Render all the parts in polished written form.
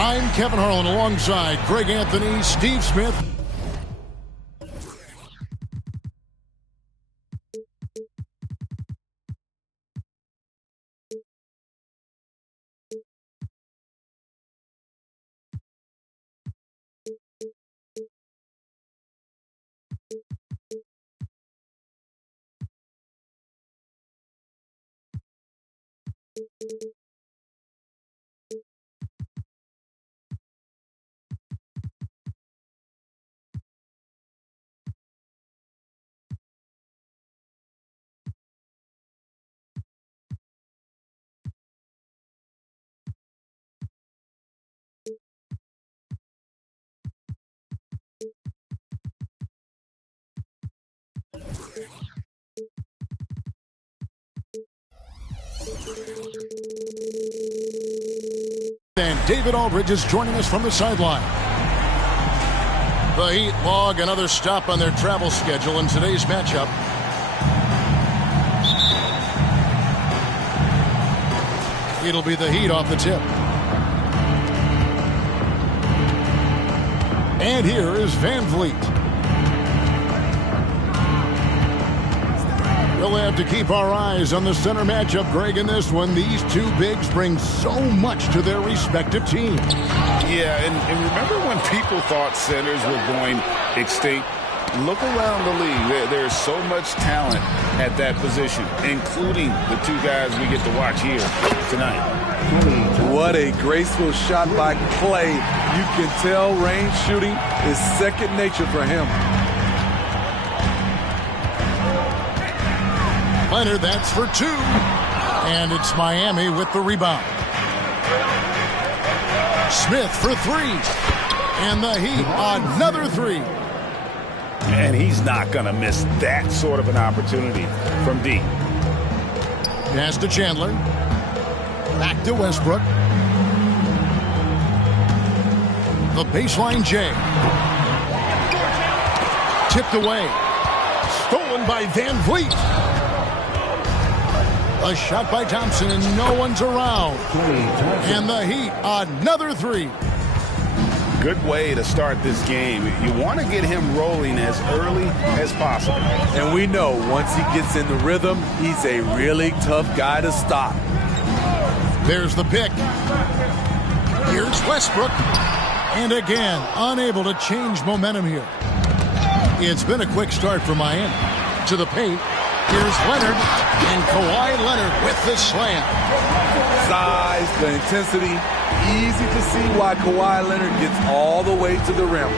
I'm Kevin Harlan alongside Greg Anthony, Steve Smith. And David Aldridge is joining us from the sideline. The Heat log another stop on their travel schedule in today's matchup. It'll be the Heat off the tip. And here is Van Vliet. We'll have to keep our eyes on the center matchup, Greg, in this one. These two bigs bring so much to their respective teams. Yeah, and remember when people thought centers were going extinct? Look around the league. There's so much talent at that position, including the two guys we get to watch here tonight. What a graceful shot by Clay. You can tell range shooting is second nature for him. Leonard, that's for two. And it's Miami with the rebound. Smith for three. And the Heat, another three. And he's not going to miss that sort of an opportunity from deep. Pass to Chandler. Back to Westbrook. The baseline J. Tipped away. Stolen by Van Vliet. A shot by Thompson, and no one's around. And the Heat, another three. Good way to start this game. You want to get him rolling as early as possible. And we know once he gets in the rhythm, he's a really tough guy to stop. There's the pick. Here's Westbrook. And again, unable to change momentum here. It's been a quick start for Miami. To the paint. Here's Leonard, and Kawhi Leonard with the slam. Size, the intensity, easy to see why Kawhi Leonard gets all the way to the rim.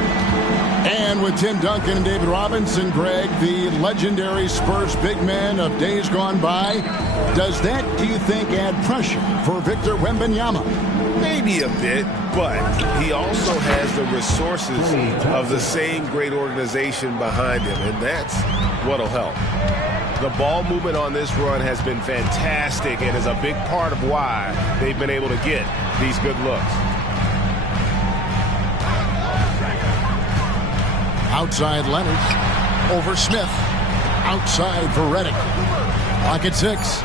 And with Tim Duncan and David Robinson, Greg, the legendary Spurs big man of days gone by, does that, do you think, add pressure for Victor Wembanyama? Maybe a bit, but he also has the resources of the same great organization behind him, and that's what'll help. The ball movement on this run has been fantastic and is a big part of why they've been able to get these good looks. Outside Leonard. Over Smith. Outside for Reddick. Clock at 6.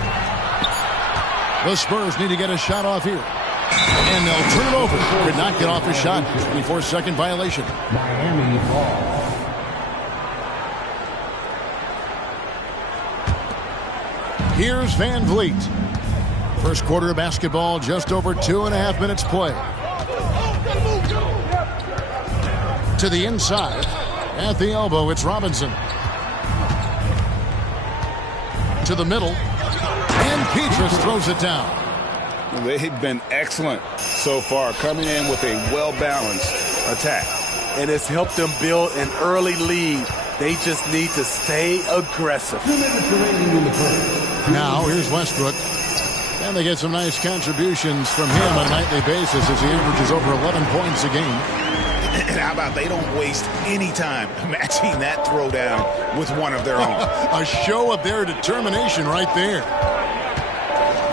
The Spurs need to get a shot off here. And they'll turn it over. Could not get off a shot. 24-second violation. Miami ball. Here's Van Vliet. First quarter of basketball, just over 2.5 minutes play. To the inside. At the elbow, it's Robinson. To the middle. And Petrus throws it down. They've been excellent so far, coming in with a well-balanced attack. And it's helped them build an early lead. They just need to stay aggressive. Now, here's Westbrook. And they get some nice contributions from him on a nightly basis as he averages over 11 points a game. And how about they don't waste any time matching that throwdown with one of their own. A show of their determination right there.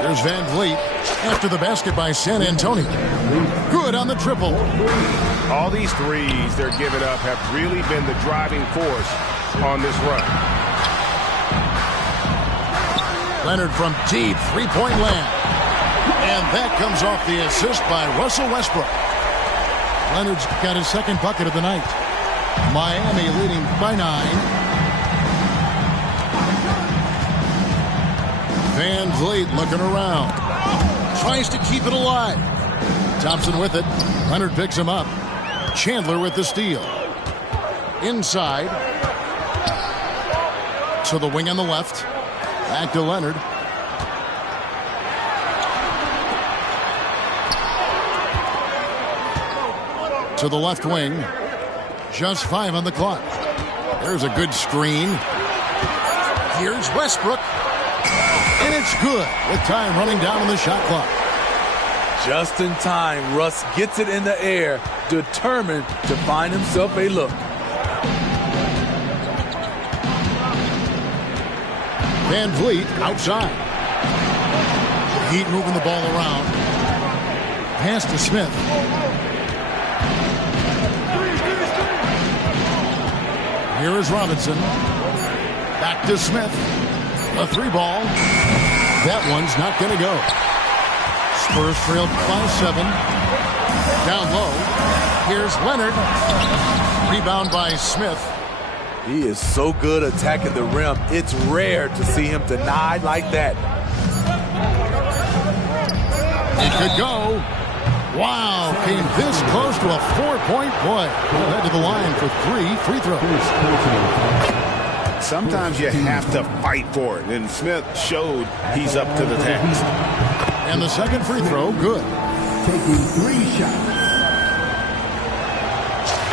There's Van Vliet after the basket by San Antonio. Good on the triple. All these threes they're giving up have really been the driving force on this run. Leonard from deep three-point land. And that comes off the assist by Russell Westbrook. Leonard's got his second bucket of the night. Miami leading by 9. Van Vliet looking around. Tries to keep it alive. Thompson with it. Leonard picks him up. Chandler with the steal. Inside. To the wing on the left. Back to Leonard. To the left wing. Just 5 on the clock. There's a good screen. Here's Westbrook. And it's good with time running down on the shot clock. Just in time, Russ gets it in the air, determined to find himself a look. Van Vliet outside. Heat moving the ball around. Pass to Smith. Here is Robinson. Back to Smith. A 3-ball. That one's not going to go. Spurs trailed by 7. Down low. Here's Leonard. Rebound by Smith. He is so good attacking the rim. It's rare to see him denied like that. It could go. Wow, came this close to a 4-point play. Led to the line for 3 free throws. Sometimes you have to fight for it, and Smith showed he's up to the task. And the second free throw, good. Taking 3 shots.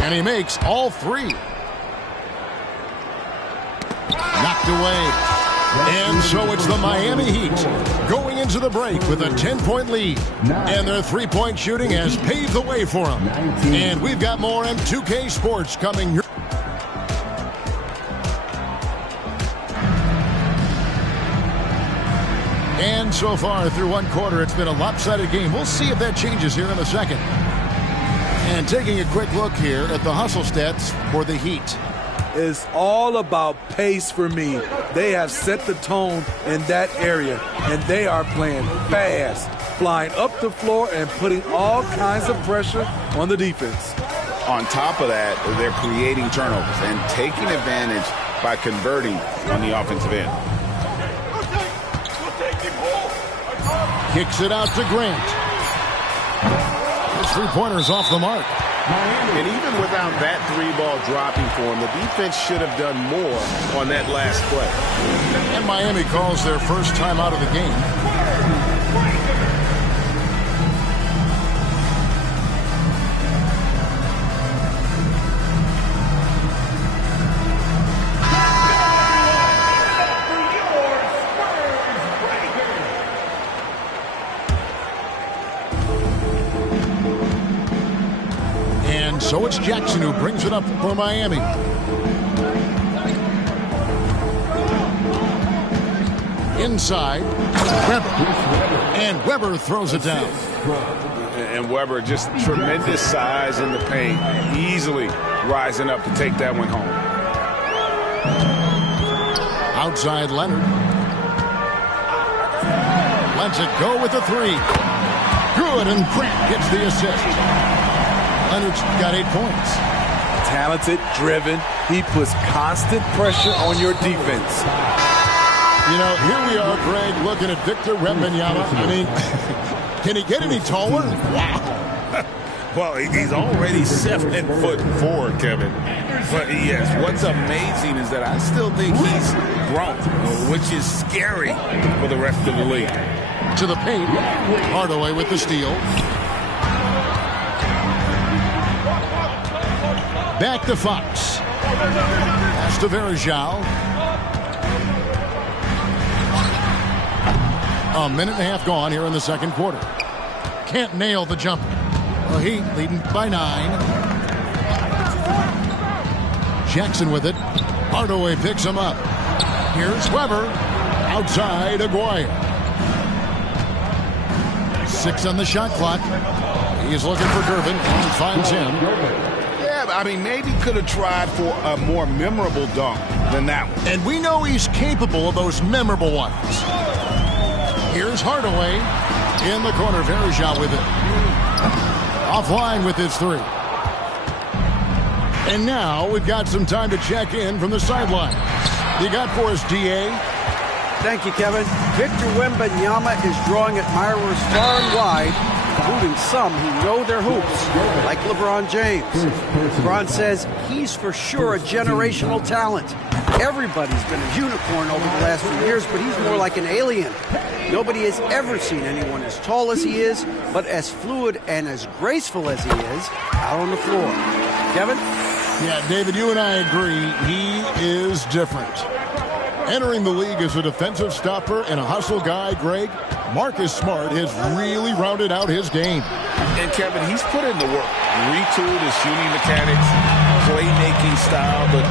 And he makes all 3. Knocked away. And so it's the Miami Heat going into the break with a 10-point lead. And their three-point shooting has paved the way for them. And we've got more M2K Sports coming. And so far through one quarter, it's been a lopsided game. We'll see if that changes here in a second. And taking a quick look here at the hustle stats for the Heat. It's all about pace for me. They have set the tone in that area, and they are playing fast, flying up the floor and putting all kinds of pressure on the defense. On top of that, they're creating turnovers and taking advantage by converting on the offensive end. Kicks it out to Grant. His three-pointer's off the mark. And even without that 3-ball dropping for him, the defense should have done more on that last play. And Miami calls their first time out of the game. So it's Jackson who brings it up for Miami. Inside, Weber. And Weber throws it down. And Weber, just tremendous size in the paint, easily rising up to take that one home. Outside Leonard. Lets it go with the three. Good, and Grant gets the assist. Leonard's got 8 points. Talented, driven. He puts constant pressure on your defense. You know, here we are, Greg, looking at Victor Wembanyama. I mean, can he get any taller? Wow. Well, he's already 7'4", Kevin. But yes, what's amazing is that I still think he's grown, which is scary for the rest of the league. To the paint. Hardaway with the steal. Back to Fox. Pass to Verjao. A minute and a half gone here in the second quarter. Can't nail the jumper. The Heat leading by 9. Jackson with it. Hardaway picks him up. Here's Weber. Outside Aguirre. 6 on the shot clock. He's looking for Gervin and finds him. Yeah, I mean, maybe could have tried for a more memorable dunk than that one. And we know he's capable of those memorable ones. Here's Hardaway in the corner. Verjao with it. Offline with his 3. And now we've got some time to check in from the sideline. You got for us, D.A.? Thank you, Kevin. Victor Wembanyama is drawing admirers far and wide, including some who know their hoops, like LeBron James. LeBron says he's for sure a generational talent. Everybody's been a unicorn over the last few years, but he's more like an alien. Nobody has ever seen anyone as tall as he is, but as fluid and as graceful as he is out on the floor. Kevin? Yeah, David, you and I agree. He is different. Entering the league as a defensive stopper and a hustle guy, Greg, Marcus Smart has really rounded out his game. And Kevin, he's put in the work. Retooled his shooting mechanics, playmaking style, but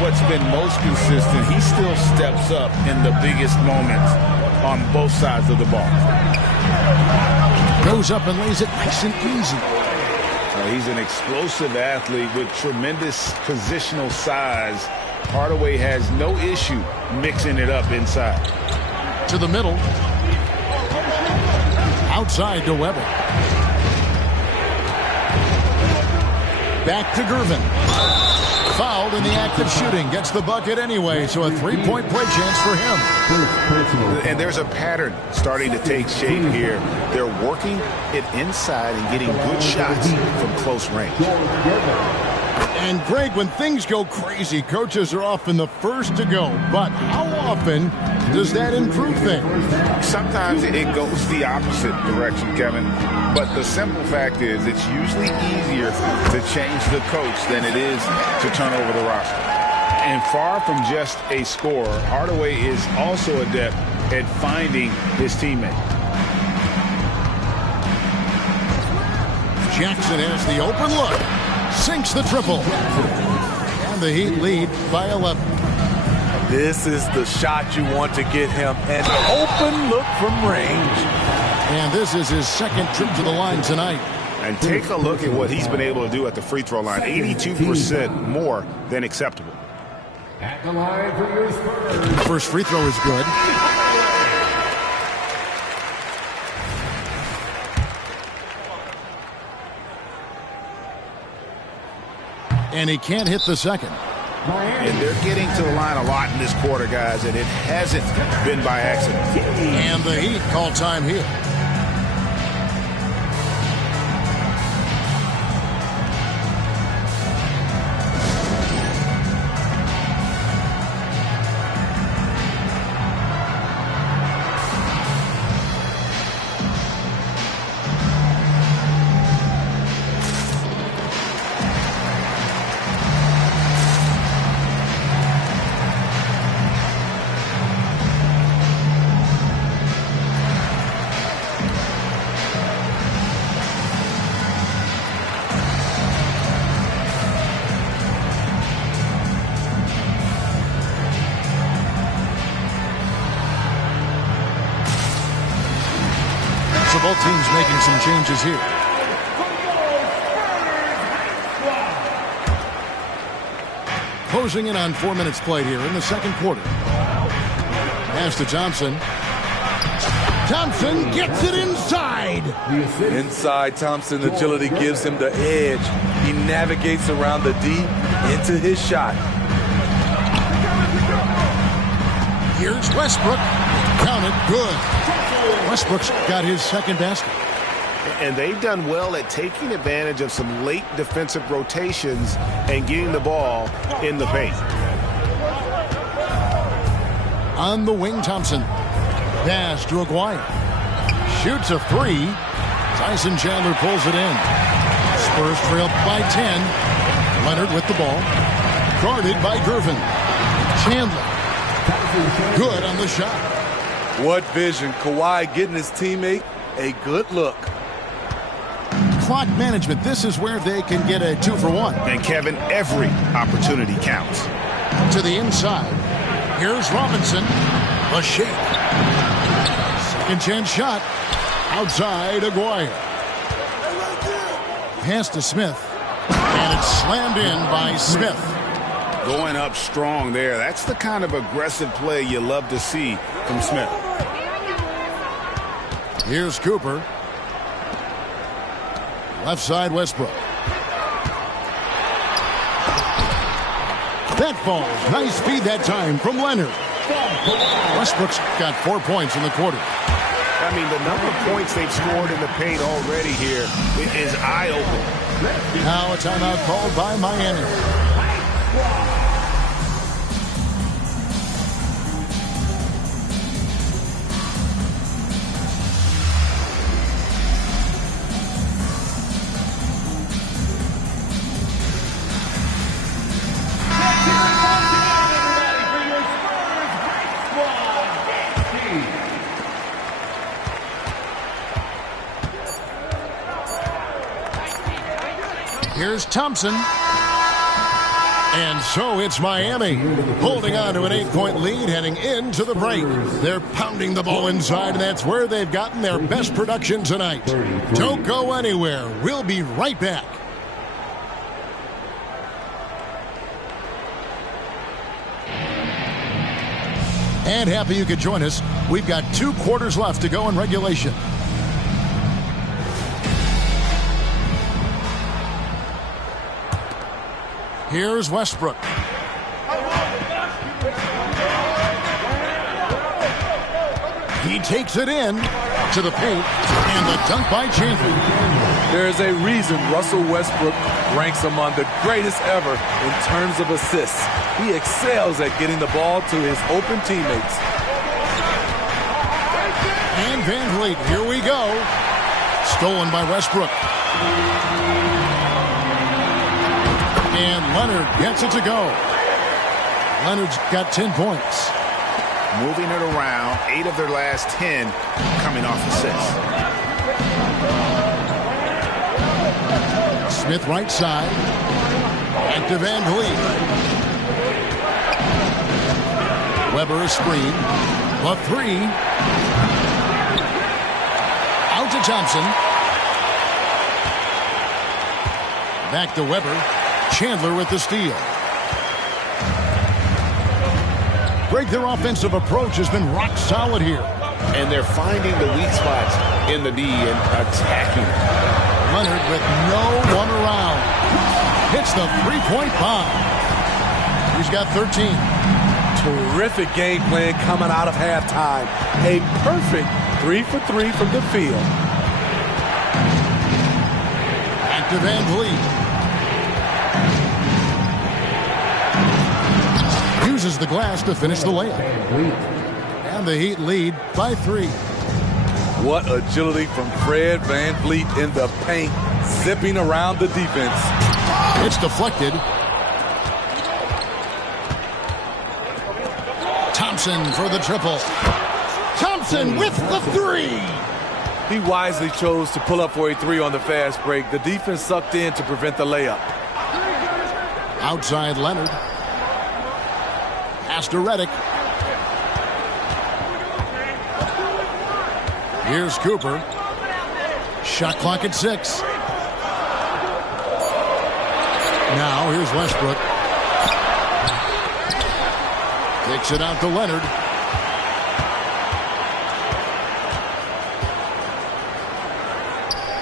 what's been most consistent, he still steps up in the biggest moments on both sides of the ball. Goes up and lays it nice and easy. He's an explosive athlete with tremendous positional size. Hardaway has no issue mixing it up inside. To the middle. Outside to Weber. Back to Gervin. Fouled in the act of shooting. Gets the bucket anyway, so a 3-point play chance for him. And there's a pattern starting to take shape here. They're working it inside and getting good shots from close range. And Greg, when things go crazy, coaches are often the first to go. But how often does that improve things? Sometimes it goes the opposite direction, Kevin. But the simple fact is it's usually easier to change the coach than it is to turn over the roster. And far from just a scorer, Hardaway is also adept at finding his teammate. Jackson has the open look. Sinks the triple. And the Heat lead by 11. This is the shot you want to get him. An open look from range. And this is his second trip to the line tonight. And take a look at what he's been able to do at the free throw line. 82% more than acceptable. At the line for your Spurs. First free throw is good. And he can't hit the second. And they're getting to the line a lot in this quarter, guys, and it hasn't been by accident. And the Heat call time here. So both teams making some changes here. Closing in on 4 minutes played here in the second quarter. Pass to Thompson. Thompson gets it inside. Inside, Thompson's agility gives him the edge. He navigates around the D into his shot. Here's Westbrook. Count it, good. Westbrook's got his second basket. And they've done well at taking advantage of some late defensive rotations and getting the ball in the paint. On the wing, Thompson. Pass to Aguirre. Shoots a three. Tyson Chandler pulls it in. Spurs trail by 10. Leonard with the ball. Guarded by Gervin. Chandler. Good on the shot. What vision. Kawhi getting his teammate a good look. Clock management. This is where they can get a 2-for-1. And Kevin, every opportunity counts. To the inside. Here's Robinson. A shake. Second chance shot. Outside Aguirre. Pass to Smith. And it's slammed in by Smith. Going up strong there. That's the kind of aggressive play you love to see from Smith. Here's Cooper. Left side, Westbrook. That falls. Nice feed that time from Leonard. Westbrook's got 4 points in the quarter. I mean, the number of points they've scored in the paint already here is eye-opening. Now a timeout called by Miami. Here's Thompson. And so it's Miami holding on to an 8-point lead heading into the break. They're pounding the ball inside, and that's where they've gotten their best production tonight. Don't go anywhere. We'll be right back. And happy you could join us. We've got 2 quarters left to go in regulation. Here's Westbrook. He takes it in to the paint, and the dunk by Chandler. There's a reason Russell Westbrook ranks among the greatest ever in terms of assists. He excels at getting the ball to his open teammates. And Van Vliet, here we go. Stolen by Westbrook. And Leonard gets it to go. Leonard's got 10 points. Moving it around, 8 of their last 10 coming off assists. Smith right side. Back to Van Vliet. Weber a screen. The 3. Out to Thompson. Back to Weber. Chandler with the steal. Greg, their offensive approach has been rock solid here. And they're finding the weak spots in the D and attacking. Leonard with no one around. Hits the three-point bomb. He's got 13. Terrific game plan coming out of halftime. A perfect 3 for 3 from the field. Back to Van Vliet. Uses the glass to finish the layup. And the Heat lead by 3. What agility from Fred Van Vliet in the paint, zipping around the defense. It's deflected. Thompson for the triple. Thompson with the 3. He wisely chose to pull up for a 3 on the fast break. The defense sucked in to prevent the layup. Outside Leonard. Pass to Redick. Here's Cooper. Shot clock at 6. Now here's Westbrook. Takes it out to Leonard.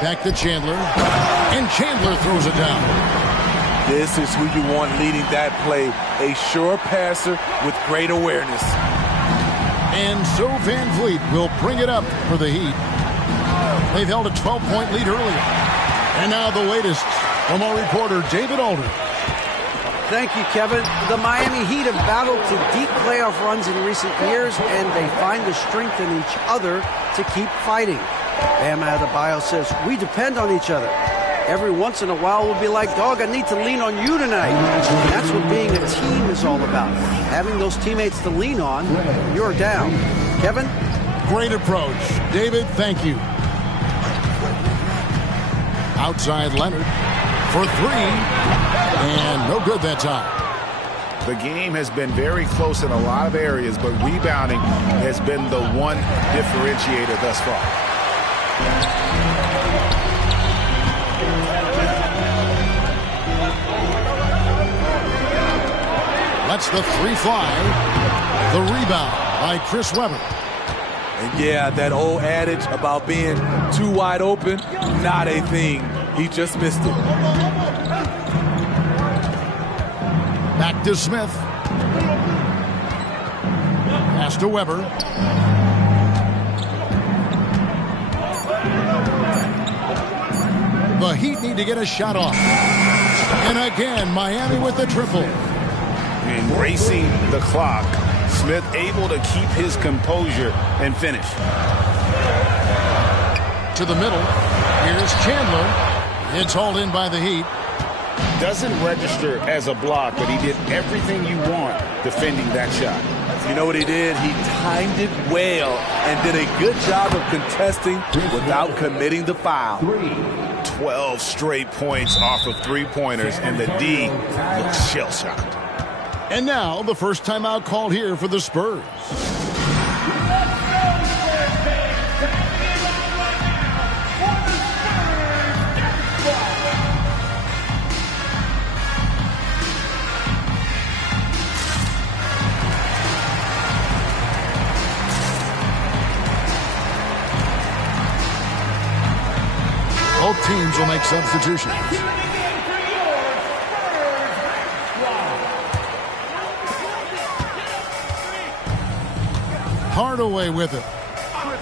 Back to Chandler. And Chandler throws it down. This is who you want leading that play. A sure passer with great awareness. And so Van Vliet will bring it up for the Heat. They've held a 12-point lead earlier. And now the latest from our reporter, David Alder. Thank you, Kevin. The Miami Heat have battled to deep playoff runs in recent years, and they find the strength in each other to keep fighting. Bam Adebayo says, we depend on each other. Every once in a while we'll be like, dog, I need to lean on you tonight. And that's what being a team is all about. Having those teammates to lean on when you're down. Kevin? Great approach. David, thank you. Outside Leonard for 3. And no good that time. The game has been very close in a lot of areas, but rebounding has been the one differentiator thus far. Lets the 3 fly. The rebound by Chris Webber. And yeah, that old adage about being too wide open, not a thing. He just missed it. Back to Smith. Pass to Webber. The Heat need to get a shot off. And again, Miami with the triple. And racing the clock, Smith able to keep his composure and finish. To the middle. Here's Chandler. It's hauled in by the Heat. Doesn't register as a block, but he did everything you want defending that shot. You know what he did? He timed it well and did a good job of contesting without committing the foul. 12 straight points off of three-pointers, and the D looks shell-shocked. And now the first timeout called here for the Spurs. Both teams will make substitutions. Hardaway with it.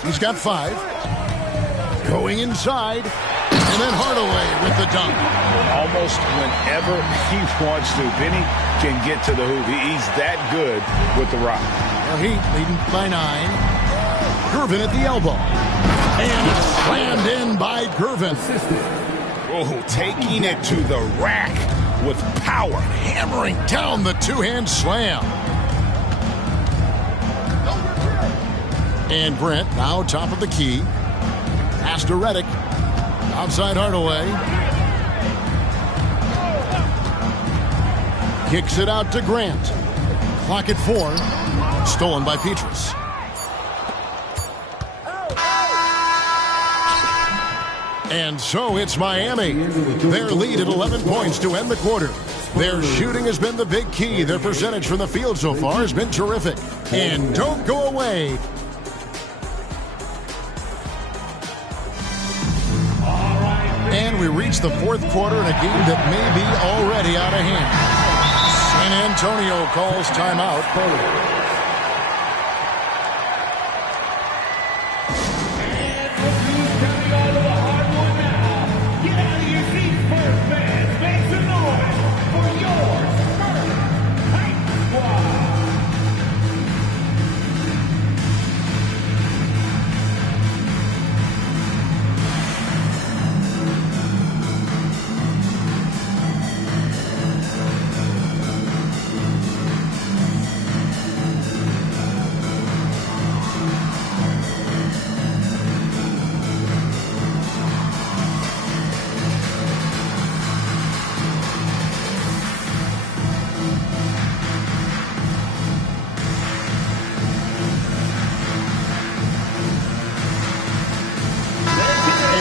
He's got 5. Going inside. And then Hardaway with the dunk. Almost whenever he wants to. Benny can get to the hoop. He's that good with the rock. The Heat leading by 9. Gervin at the elbow. And slammed in by Gervin. Oh, taking it to the rack with power. Hammering down the two-hand slam. And Brent now top of the key. Pass to Redick. Outside Hardaway. Kicks it out to Grant. Clock at 4. Stolen by Petrus. And so it's Miami. Their lead at 11 points to end the quarter. Their shooting has been the big key. Their percentage from the field so far has been terrific. And don't go away. And we reach the fourth quarter in a game that may be already out of hand. San Antonio calls timeout.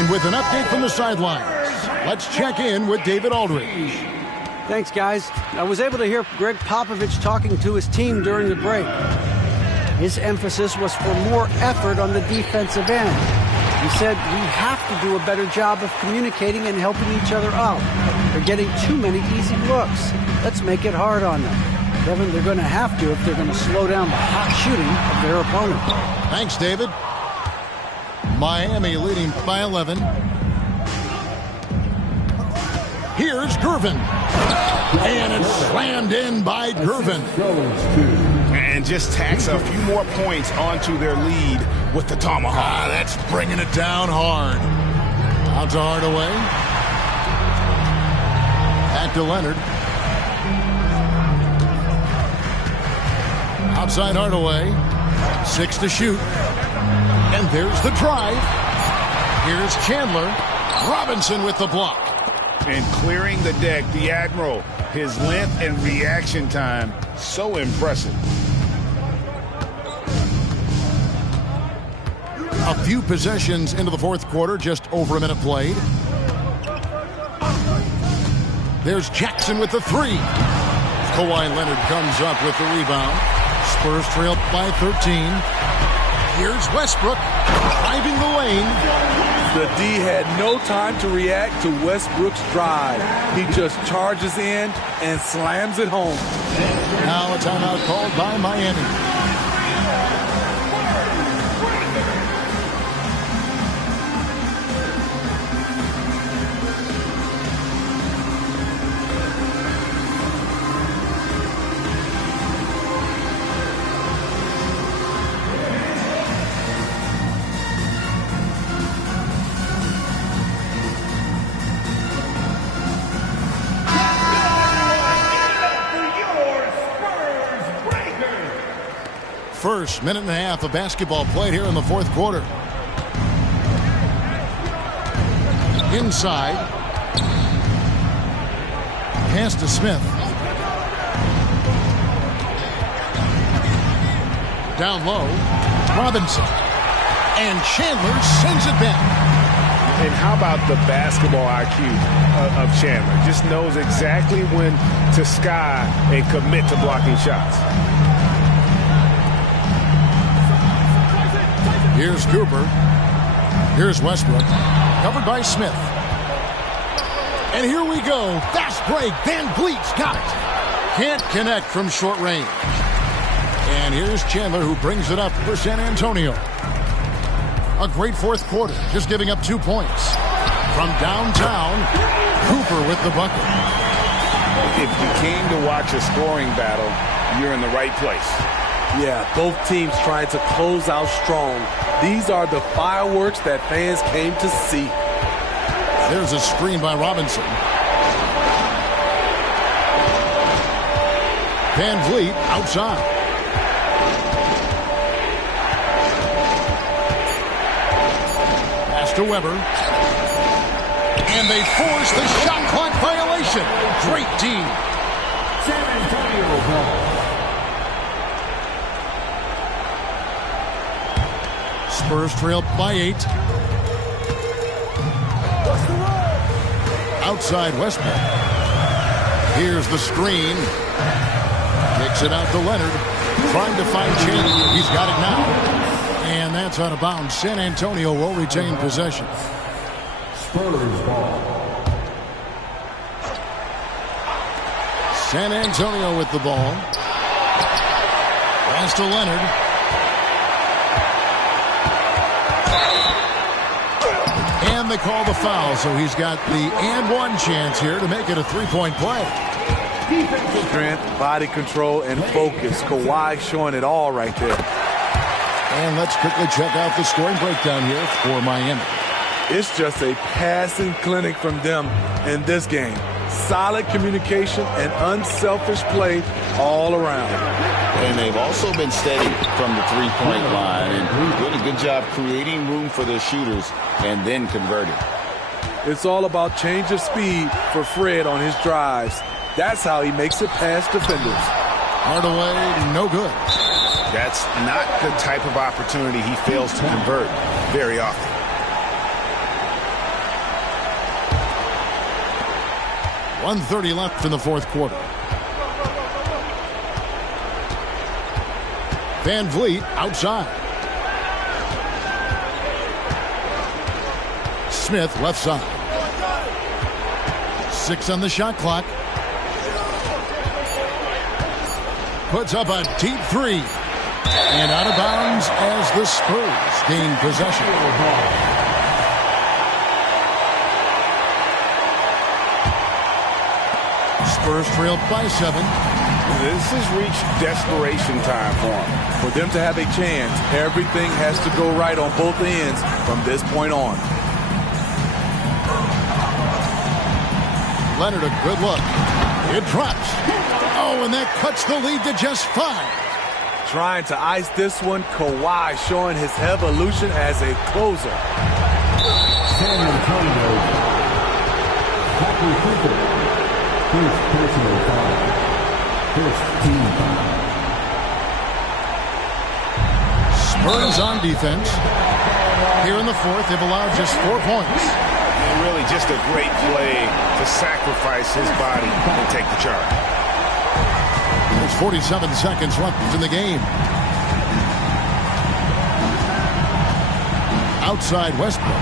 And with an update from the sidelines, let's check in with David Aldridge. Thanks, guys. I was able to hear Greg Popovich talking to his team during the break. His emphasis was for more effort on the defensive end. He said we have to do a better job of communicating and helping each other out. They're getting too many easy looks. Let's make it hard on them. Kevin, they're going to have to if they're going to slow down the hot shooting of their opponent. Thanks, David. Miami leading by 11. Here's Gervin. And it's slammed in by Gervin. And just tacks a few more points onto their lead with the tomahawk. That's bringing it down hard. Out to Hardaway. Back to Leonard. Outside Hardaway. 6 to shoot. And there's the drive. Here's Chandler. Robinson with the block. And clearing the deck, the Admiral. His length and reaction time, so impressive. A few possessions into the fourth quarter, just over a minute played. There's Jackson with the 3. Kawhi Leonard comes up with the rebound. Spurs trail by 13. Here's Westbrook driving the lane. The D had no time to react to Westbrook's drive. He just charges in and slams it home. Now a timeout called by Miami. First minute and a half of basketball played here in the fourth quarter. Inside. Pass to Smith. Down low. Robinson. And Chandler sends it back. And how about the basketball IQ of Chandler? Just knows exactly when to sky and commit to blocking shots. Here's Cooper. Here's Westbrook. Covered by Smith. And here we go. Fast break. Van Vliet's got it. Can't connect from short range. And here's Chandler, who brings it up for San Antonio. A great fourth quarter, just giving up 2 points. From downtown, Cooper with the bucket. If you came to watch a scoring battle, you're in the right place. Yeah, both teams trying to close out strong. These are the fireworks that fans came to see. There's a screen by Robinson. Van Vliet outside. Pass to Weber. And they force the shot clock violation. Great team. San Antonio ball. Spurs trail by 8. Outside Westbrook. Here's the screen. Kicks it out to Leonard. Trying to find Chandler. He's got it now. And that's out of bounds. San Antonio will retain possession. Spurs ball. San Antonio with the ball. Pass to Leonard. And they call the foul, so he's got the and one chance here to make it a three-point play. Strength, body control, and focus. Kawhi showing it all right there. And let's quickly check out the scoring breakdown here for Miami. It's just a passing clinic from them in this game. Solid communication and unselfish play all around. And they've also been steady from the three-point line and doing a good job creating room for their shooters and then converting. It's all about change of speed for Fred on his drives. That's how he makes it past defenders. Hardaway, no good. That's not the type of opportunity he fails to convert very often. 1:30 left in the fourth quarter. Van Vliet outside. Smith left side. 6 on the shot clock. Puts up a deep three. And out of bounds as the Spurs gain possession. Spurs trail by 7. This has reached desperation time for them. For them to have a chance, everything has to go right on both ends from this point on. Leonard, a good look. It drops. Oh, and that cuts the lead to just 5. Trying to ice this one, Kawhi showing his evolution as a closer. San Antonio. Happy Cooper. First personal foul. First team foul. Spurs on defense. Here in the fourth, they've allowed just 4 points. And really just a great play to sacrifice his body and take the charge. There's 47 seconds left in the game. Outside Westbrook.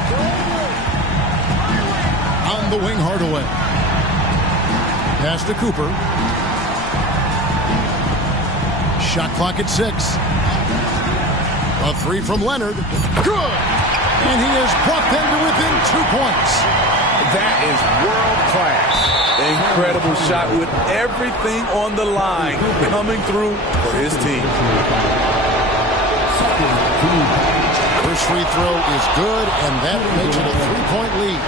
On the wing, Hardaway. Pass to Cooper. Shot clock at 6. A 3 from Leonard. Good! And he has brought them to within 2 points. That is world class. Incredible shot with everything on the line coming through for his team. First free throw is good, and that makes it a 3-point lead.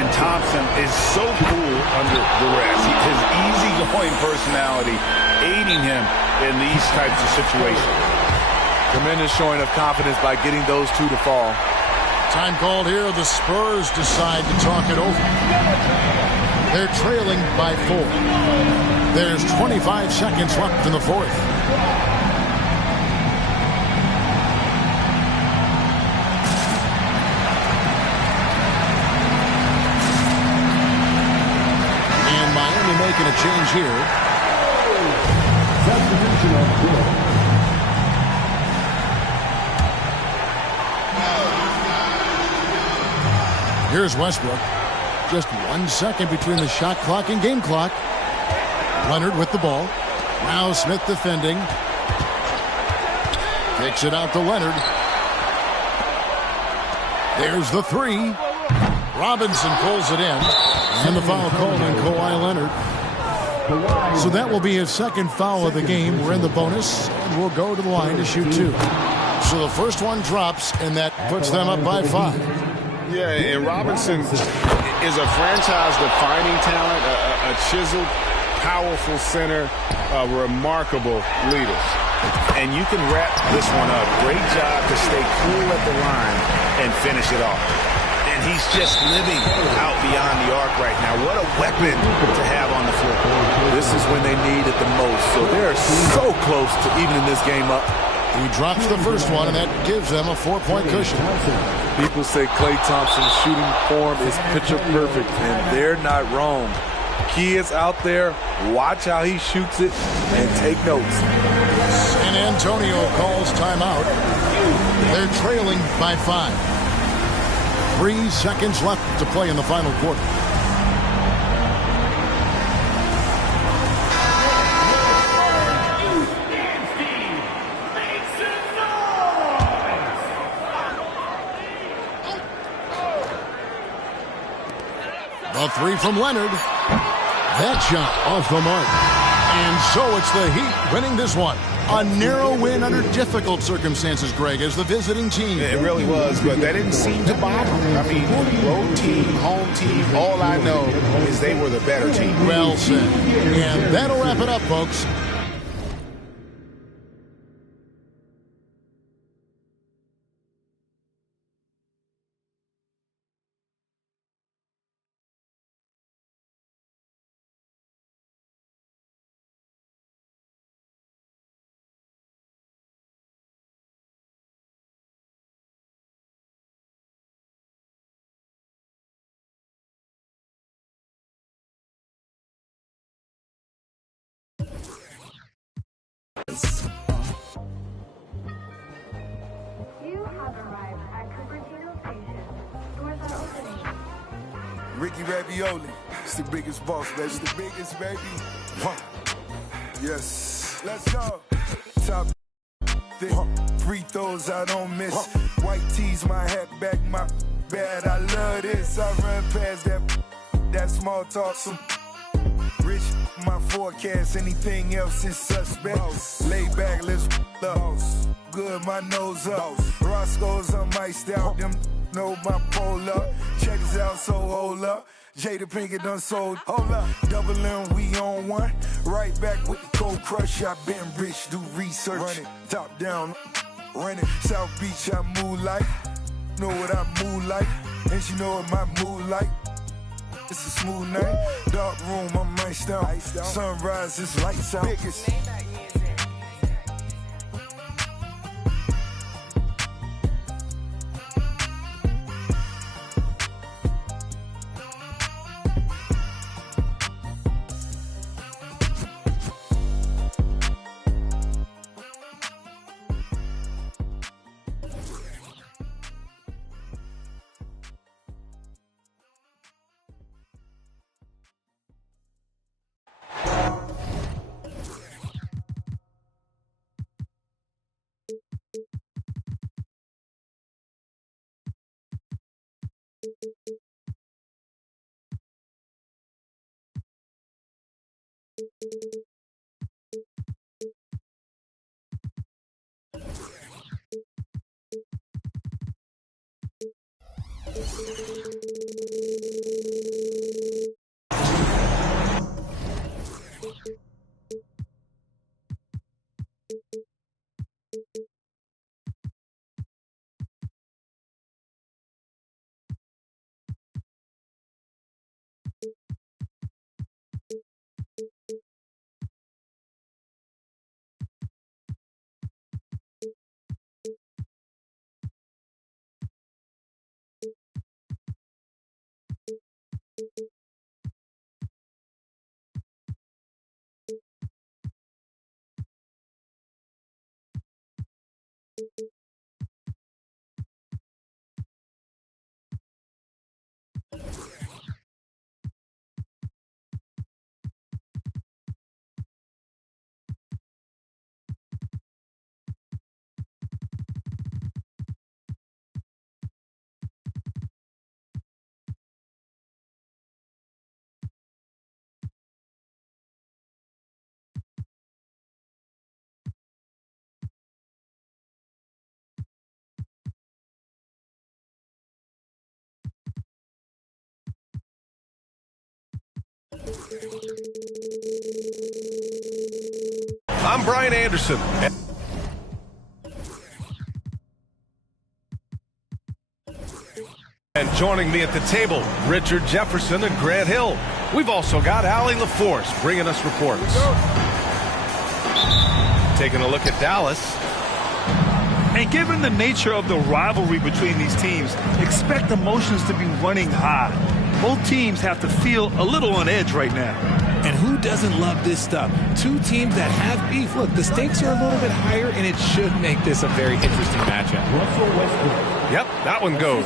And Thompson is so cool under duress. His easygoing personality aiding him in these types of situations. Tremendous showing of confidence by getting those 2 to fall. Time called here. The Spurs decide to talk it over. They're trailing by 4. There's 25 seconds left in the fourth. And Miami making a change here. Substitution of Bill. Here's Westbrook. Just 1 second between the shot clock and game clock. Leonard with the ball. Now Smith defending. Kicks it out to Leonard. There's the 3. Robinson pulls it in. And the foul called on Kawhi Leonard. So that will be his second foul of the game. We're in the bonus, and we'll go to the line to shoot 2. So the first one drops, and that puts them up by 5. Yeah, and Robinson is a franchise-defining talent, a chiseled, powerful center, a remarkable leader. And you can wrap this one up. Great job to stay cool at the line and finish it off. And he's just living out beyond the arc right now. What a weapon to have on the floor. This is when they need it the most. So they're so close to evening this game up. He drops the first one, and that gives them a 4-point cushion. People say Klay Thompson's shooting form is picture perfect, and they're not wrong. Kids out there, watch how he shoots it and take notes. San Antonio calls timeout. They're trailing by 5. 3 seconds left to play in the final quarter. A 3 from Leonard. That shot off the mark. And so it's the Heat winning this one. A narrow win under difficult circumstances, Greg, as the visiting team. It really was, but that didn't seem to bother them. I mean, road team, home team, all I know is they were the better team. Well said. And that'll wrap it up, folks. You have arrived at Cupertino Station. Doors are opening. Ricky Ravioli. It's the biggest boss, baby. It's the biggest, baby. Huh. Yes. Let's go. Top thick. Free throws I don't miss. White tees, my hat back, my bad. I love this. I run past that small talk. Some rich, my forecast. Anything else is suspect. Lay back, let's up. Good, my nose up. Roscoe's, I'm iced out. Them know my pole up. Check us out, so hold up. Jada Pinkett done sold. Hold up. Double M, we on one. Right back with the cold crush. I been rich, do research. Run it, top down. Run it. South Beach, I move like. Know what I move like. And she know what my mood like. It's a smooth night. Dark room, I'm iced out. Sunrise, it's lights out. Biggest. I'm Brian Anderson. And joining me at the table, Richard Jefferson and Grant Hill. We've also got Allie LaForce bringing us reports. Taking a look at Dallas. And given the nature of the rivalry between these teams, expect emotions to be running high. Both teams have to feel a little on edge right now. And who doesn't love this stuff? Two teams that have beef. Look, the stakes are a little bit higher, and it should make this a very interesting matchup. Yep, that one goes.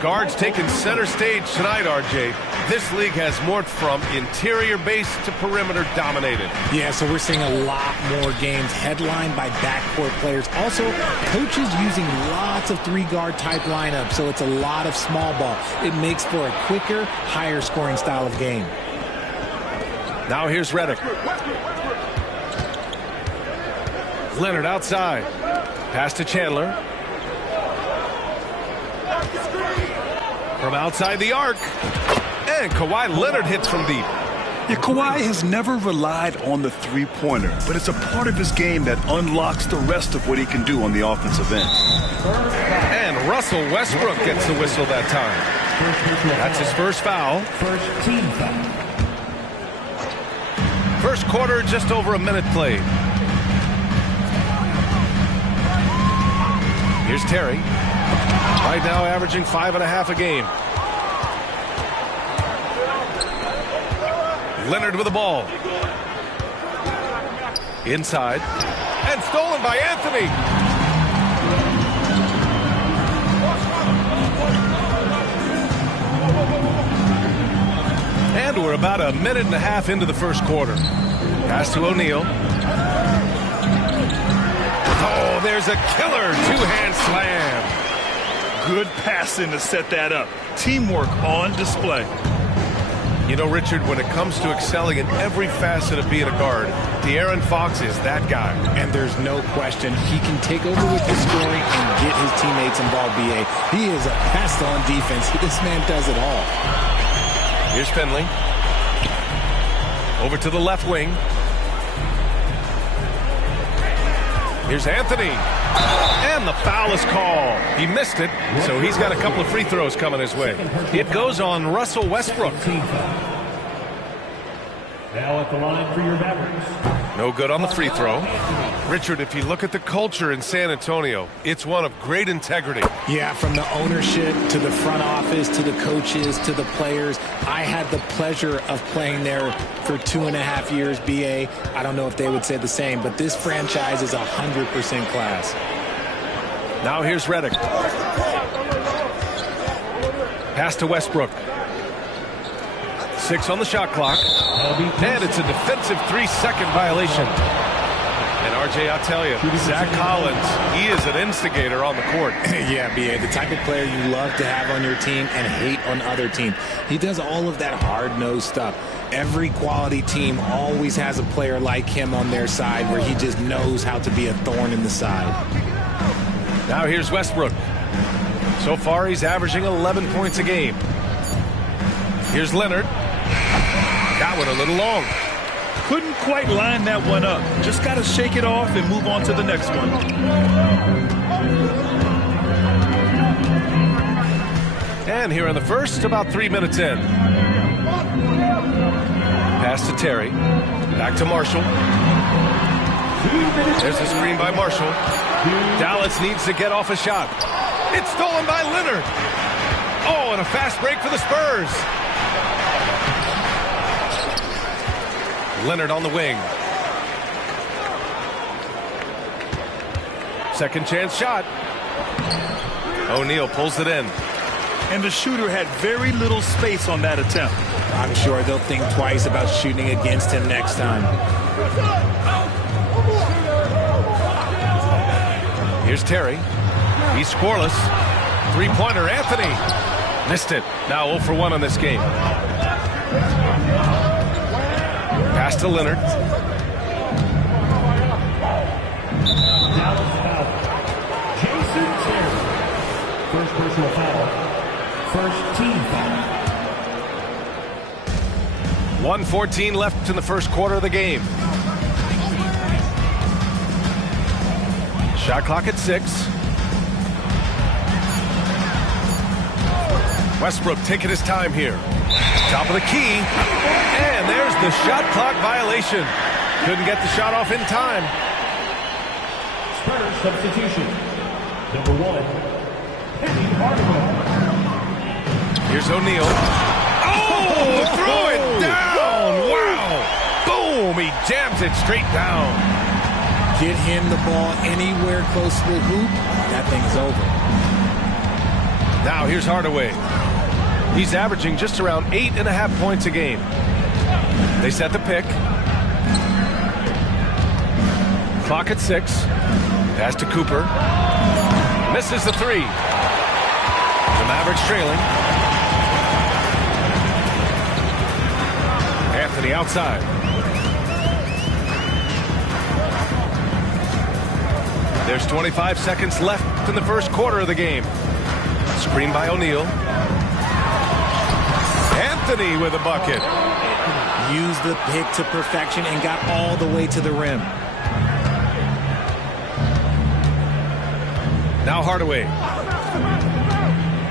Guards taking center stage tonight, RJ. This league has morphed from interior base to perimeter dominated. Yeah, so we're seeing a lot more games headlined by backcourt players. Also, coaches using lots of three-guard type lineups, so it's a lot of small ball. It makes for a quicker, higher scoring style of game. Now here's Redick. Leonard outside. Pass to Chandler. From outside the arc. And Kawhi Leonard hits from deep. Yeah, Kawhi has never relied on the three-pointer, but it's a part of his game that unlocks the rest of what he can do on the offensive end. And Russell Westbrook gets the whistle that time. That's his first foul. First team foul. First quarter, just over a minute played. Here's Terry. Right now averaging 5.5 a game. Leonard with the ball. Inside. And stolen by Anthony. And we're about a minute and a half into the first quarter. Pass to O'Neal. Oh, there's a killer two-hand slam. Good passing to set that up. Teamwork on display. You know, Richard, when it comes to excelling in every facet of being a guard, De'Aaron Fox is that guy. And there's no question he can take over with the scoring and get his teammates involved, B.A. He is a pest on defense. This man does it all. Here's Finley. Over to the left wing. Here's Anthony. And the foul is called. He missed it, so he's got a couple of free throws coming his way. It goes on Russell Westbrook. Now at the line for your Mavericks. No good on the free throw. Richard, if you look at the culture in San Antonio, it's one of great integrity. Yeah, from the ownership to the front office to the coaches to the players. I had the pleasure of playing there for 2.5 years, B.A. I don't know if they would say the same, but this franchise is 100% class. Now here's Redick. Pass to Westbrook. 6 on the shot clock. And it's a defensive 3-second violation. And RJ, I'll tell you, Zach Collins, he is an instigator on the court. Yeah, B.A., the type of player you love to have on your team and hate on other teams. He does all of that hard-nosed stuff. Every quality team always has a player like him on their side where he just knows how to be a thorn in the side. Now here's Westbrook. So far, he's averaging 11 points a game. Here's Leonard. That one a little long. Couldn't quite line that one up. Just got to shake it off and move on to the next one. And here in the first, about 3 minutes in. Pass to Terry. Back to Marshall. There's a screen by Marshall. Dallas needs to get off a shot. It's stolen by Leonard. Oh, and a fast break for the Spurs. Leonard on the wing. Second chance shot. O'Neal pulls it in. And the shooter had very little space on that attempt. I'm sure they'll think twice about shooting against him next time. Here's Terry. He's scoreless. Three-pointer, Anthony. Missed it. Now 0 for 1 on this game. Pass to Leonard. Dallas foul. Jason Terry. First personal foul. First team foul. 1:14 left in the first quarter of the game. Shot clock at 6. Westbrook taking his time here. Top of the key. And there's the shot clock violation. Couldn't get the shot off in time. Spurs substitution. Number 1, Penny Hardaway. Here's O'Neal. Oh, throw it down. Wow. Boom. He jams it straight down. Get him the ball anywhere close to the hoop, that thing's over. Now here's Hardaway. He's averaging just around 8.5 points a game. They set the pick. Clock at 6. Pass to Cooper. Misses the 3. The Mavericks trailing. Anthony outside. There's 25 seconds left in the first quarter of the game. Screen by O'Neal. Anthony with a bucket. Used the pick to perfection and got all the way to the rim. Now Hardaway.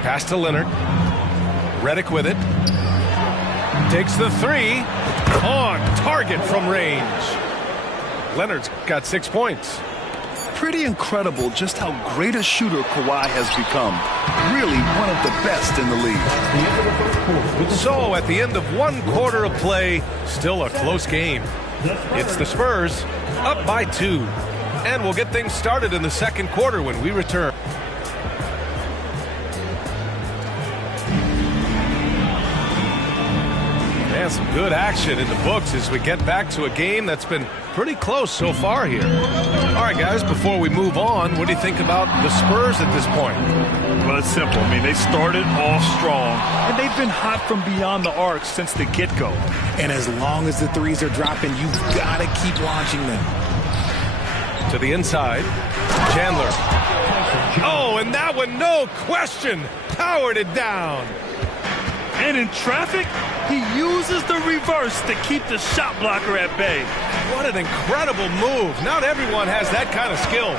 Pass to Leonard. Redick with it. Takes the 3. On target from range. Leonard's got 6 points. Pretty incredible just how great a shooter Kawhi has become. Really one of the best in the league. So at the end of 1 quarter of play, still a close game. It's the Spurs up by 2. And we'll get things started in the second quarter when we return. And some good action in the books as we get back to a game that's been pretty close so far here. All right, guys, before we move on, what do you think about the Spurs at this point? Well, it's simple. I mean, they started off strong, and they've been hot from beyond the arc since the get-go. And as long as the threes are dropping, you've got to keep launching them. To the inside, Chandler. Oh, and that one, no question, powered it down. And in traffic, he uses the reverse to keep the shot blocker at bay. What an incredible move. Not everyone has that kind of skill.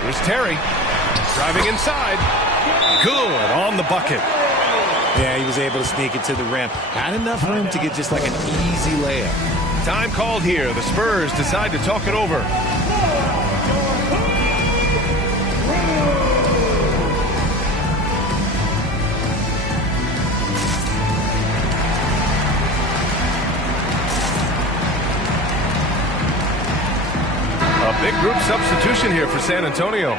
Here's Terry, driving inside. Good on the bucket. Yeah, he was able to sneak it to the rim. Not enough room to get just like an easy layup. Time called here. The Spurs decide to talk it over. A big group substitution here for San Antonio.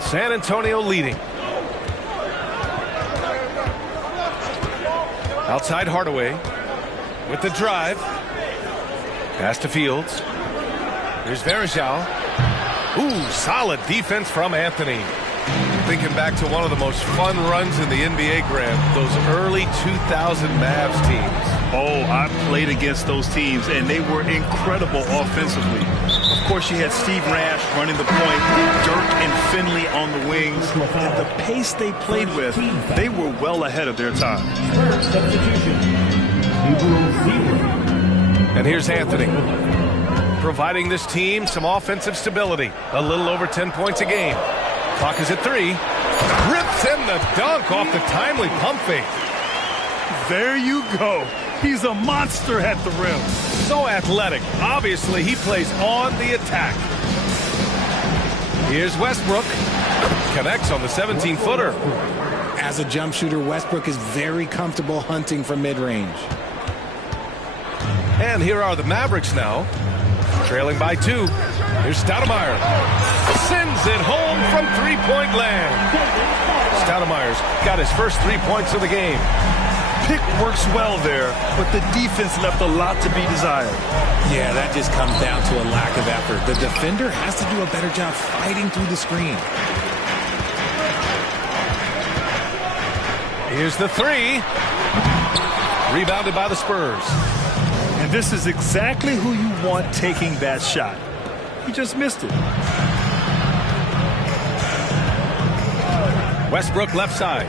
San Antonio leading. Outside Hardaway with the drive. Pass to Fields. Here's Varejao. Ooh, solid defense from Anthony. Thinking back to one of the most fun runs in the NBA, Grant, those early 2000 Mavs teams. Oh, I played against those teams, and they were incredible offensively. Of course, you had Steve Nash running the point, Dirk and Finley on the wings, and the pace they played with, they were well ahead of their time. And here's Anthony, providing this team some offensive stability. A little over 10 points a game. Clock is at 3. Rips in the dunk off the timely pump fake. There you go. He's a monster at the rim. So athletic. Obviously, he plays on the attack. Here's Westbrook. Connects on the 17-footer. As a jump shooter, Westbrook is very comfortable hunting from mid-range. And here are the Mavericks now. Trailing by 2. Here's Stoudemire. Sends it home from three-point land. Stoudemire's got his first 3 points of the game. Pick works well there, but the defense left a lot to be desired. Yeah, that just comes down to a lack of effort. The defender has to do a better job fighting through the screen. Here's the 3. Rebounded by the Spurs. And this is exactly who you want taking that shot. He just missed it. Westbrook left side.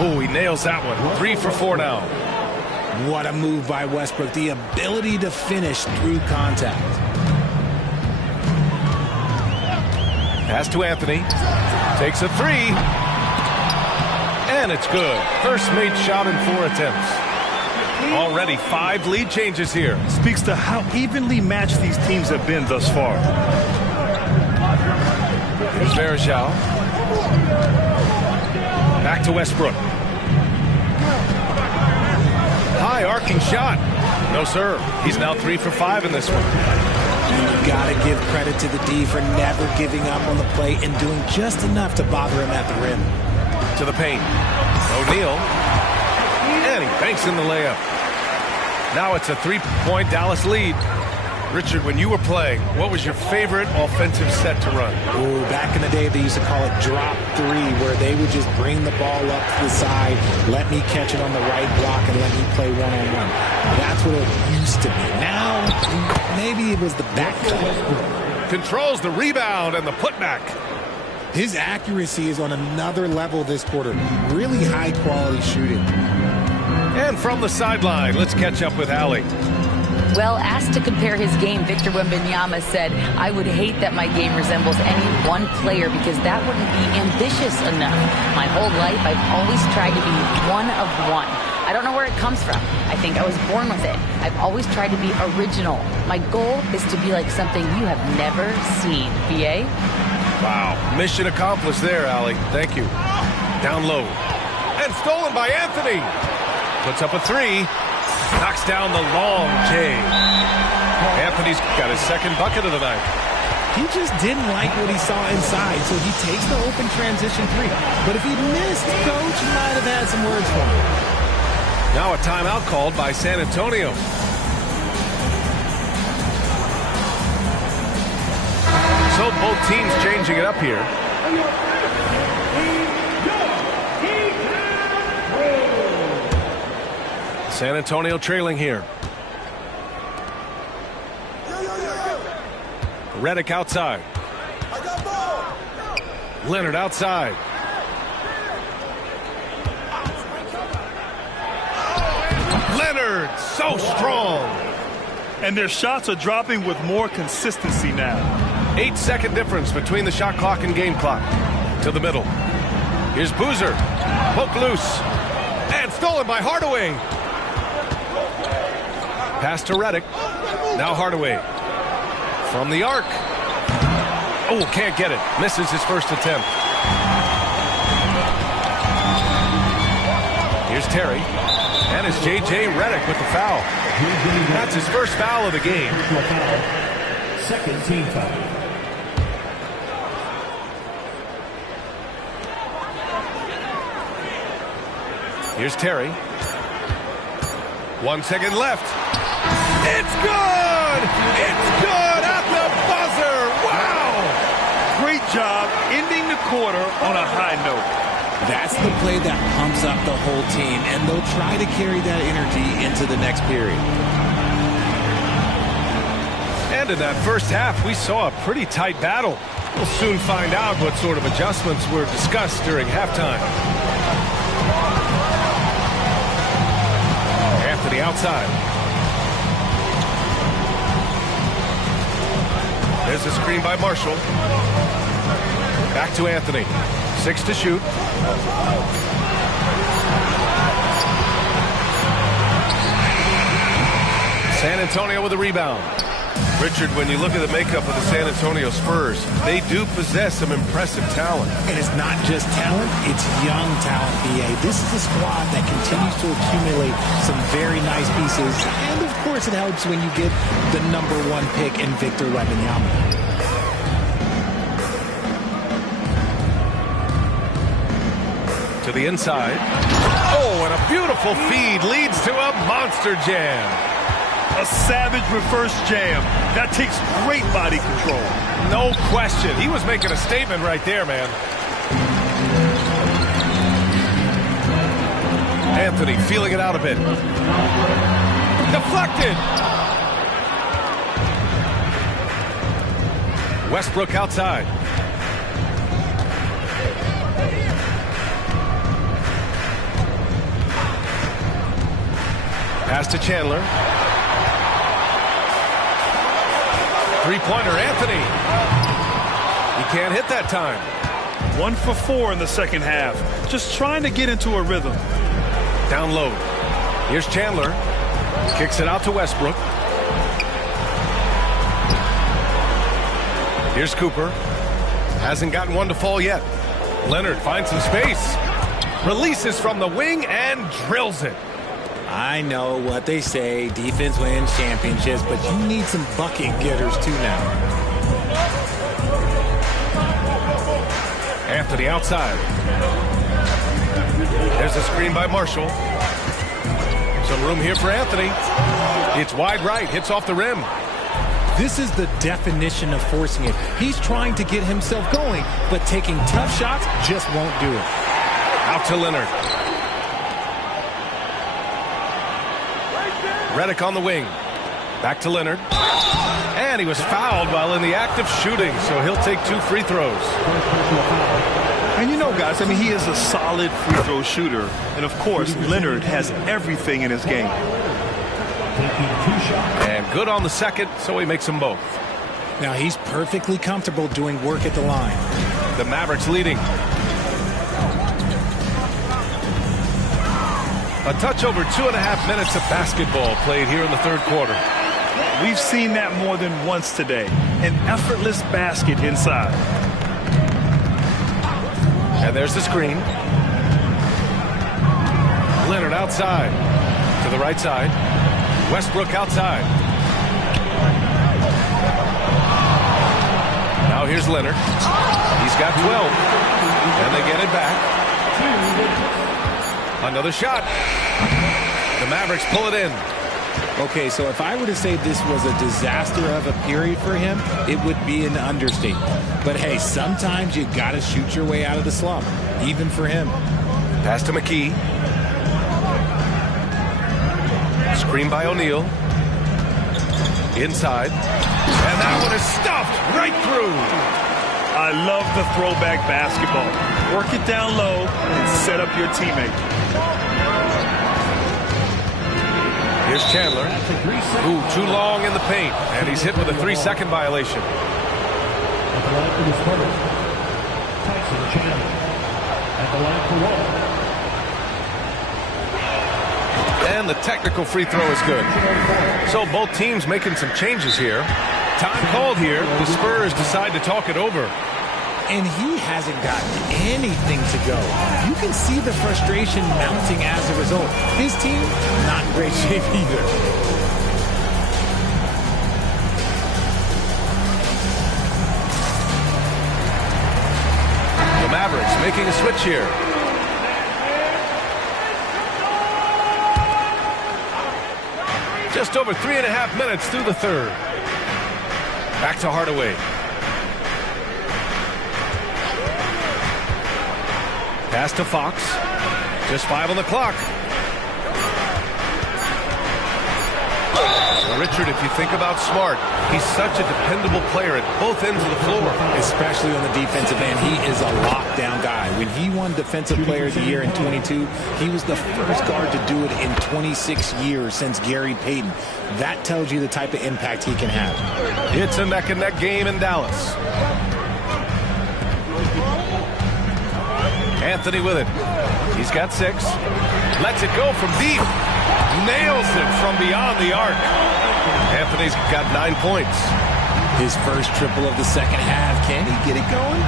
Oh, he nails that one. 3 for 4 now. What a move by Westbrook. The ability to finish through contact. Pass to Anthony. Takes a 3. And it's good. First made shot in 4 attempts. Already 5 lead changes here. Speaks to how evenly matched these teams have been thus far. Here's Varejao. Back to Westbrook. High arcing shot. No, sir. He's now 3 for 5 in this one. You got to give credit to the D for never giving up on the play and doing just enough to bother him at the rim. To the paint. O'Neal. And he banks in the layup. Now it's a 3-point Dallas lead. Richard, when you were playing, what was your favorite offensive set to run? Oh, back in the day, they used to call it drop 3, where they would just bring the ball up to the side, let me catch it on the right block, and let me play one-on-one. That's what it used to be. Now, maybe it was the back cut. Controls the rebound and the putback. His accuracy is on another level this quarter. Really high-quality shooting. And from the sideline, let's catch up with Allie. Well, asked to compare his game, Victor Wembanyama said, I would hate that my game resembles any one player because that wouldn't be ambitious enough. My whole life, I've always tried to be one of one. I don't know where it comes from. I think I was born with it. I've always tried to be original. My goal is to be like something you have never seen. BA? Wow, mission accomplished there, Allie. Thank you. Down low. And stolen by Anthony. Puts up a three. Knocks down the long J. Anthony's got his second bucket of the night. He just didn't like what he saw inside, so he takes the open transition three. But if he missed, Coach might have had some words for him. Now a timeout called by San Antonio. So both teams changing it up here. San Antonio trailing here. Redick outside. Leonard outside. Leonard, so strong. And their shots are dropping with more consistency now. 8-second difference between the shot clock and game clock. To the middle. Here's Boozer. Poke loose. And stolen by Hardaway. Pass to Redick. Now Hardaway. From the arc. Oh, can't get it. Misses his first attempt. Here's Terry. And it's J.J. Redick with the foul. That's his first foul of the game. Second team foul. Here's Terry. 1 second left. It's good! It's good at the buzzer! Wow! Great job ending the quarter on a high note. That's the play that pumps up the whole team, and they'll try to carry that energy into the next period. And in that first half, we saw a pretty tight battle. We'll soon find out what sort of adjustments were discussed during halftime. Anthony outside. There's a screen by Marshall. Back to Anthony. 6 to shoot. San Antonio with a rebound. Richard, when you look at the makeup of the San Antonio Spurs, they do possess some impressive talent. And it's not just talent, it's young talent, B.A. This is a squad that continues to accumulate some very nice pieces. And, of course, it helps when you get the #1 pick in Victor Wembanyama. To the inside. Oh, and a beautiful feed leads to a monster jam. A savage reverse jam. That takes great body control. No question. He was making a statement right there, man. Anthony feeling it out a bit. Deflected. Westbrook outside. Pass to Chandler. Three-pointer, Anthony. He can't hit that time. 1 for 4 in the second half. Just trying to get into a rhythm. Down low. Here's Chandler. Kicks it out to Westbrook. Here's Cooper. Hasn't gotten one to fall yet. Leonard finds some space. Releases from the wing and drills it. I know what they say, defense wins championships, but you need some bucket getters too now. Anthony outside. There's a screen by Marshall. Some room here for Anthony. It's wide right, hits off the rim. This is the definition of forcing it. He's trying to get himself going, but taking tough shots just won't do it. Out to Leonard. Redick on the wing. Back to Leonard. And he was fouled while in the act of shooting, so he'll take 2 free throws. And you know, guys, I mean, he is a solid free throw shooter. And, of course, Leonard has everything in his game. And good on the second, so he makes them both. Now, he's perfectly comfortable doing work at the line. The Mavericks leading. A touch over 2.5 minutes of basketball played here in the third quarter. We've seen that more than once today. An effortless basket inside. And there's the screen. Leonard outside. To the right side. Westbrook outside. Now here's Leonard. He's got 12. And they get it back. Another shot. The Mavericks pull it in. Okay, so if I were to say this was a disaster of a period for him, it would be an understatement. But hey, sometimes you got to shoot your way out of the slump, even for him. Pass to McKee. Screen by O'Neal. Inside. And that one is stuffed right through. I love the throwback basketball. Work it down low and set up your teammate. Here's Chandler. Ooh, too long in the paint. And he's hit with a 3-second violation. At the line for the Spurs, Tyson Chandler. At the line for one. And the technical free throw is good. So both teams making some changes here. Time called here. The Spurs decide to talk it over. And he hasn't gotten anything to go. You can see the frustration mounting as a result. His team, not in great shape either. The Mavericks making a switch here. Just over 3.5 minutes through the third. Back to Hardaway. Pass to Fox. Just 5 on the clock. Richard, if you think about Smart, he's such a dependable player at both ends of the floor. Especially on the defensive end. He is a lockdown guy. When he won Defensive Player of the Year in 22, he was the first guard to do it in 26 years since Gary Payton. That tells you the type of impact he can have. It's a neck-and-neck game in Dallas. Anthony with it. He's got 6. Lets it go from deep. Nails it from beyond the arc. Anthony's got 9 points. His first triple of the second half. Can he get it going?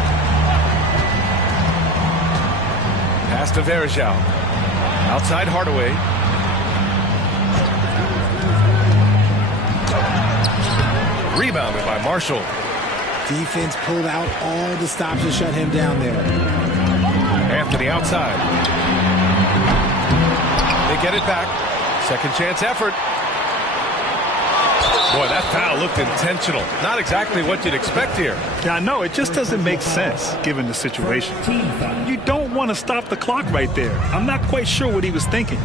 Pass to Verjao. Outside Hardaway. Rebounded by Marshall. Defense pulled out all the stops to shut him down there. Anthony outside. They get it back. Second chance effort. Boy, that foul looked intentional. Not exactly what you'd expect here. Yeah, I know. It just doesn't make sense given the situation. You don't want to stop the clock right there. I'm not quite sure what he was thinking.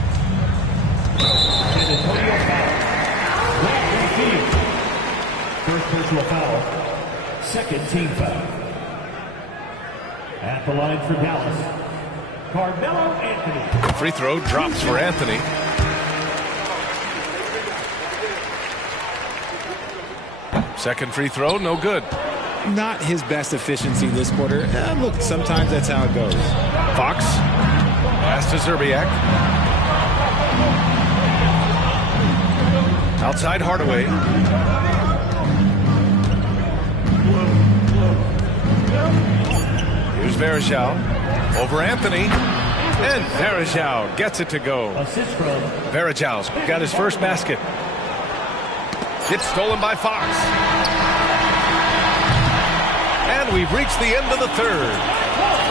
First personal foul. Second team foul. At the line for Dallas, Carmelo Anthony. The free throw drops for Anthony. Second free throw, no good. Not his best efficiency this quarter. Look, sometimes that's how it goes. Fox. Pass to Zerbiak. Outside Hardaway. Here's Verjao. Over Anthony. And Verjao gets it to go. Assist from Verajao's got his first basket. It's stolen by Fox. And we've reached the end of the third.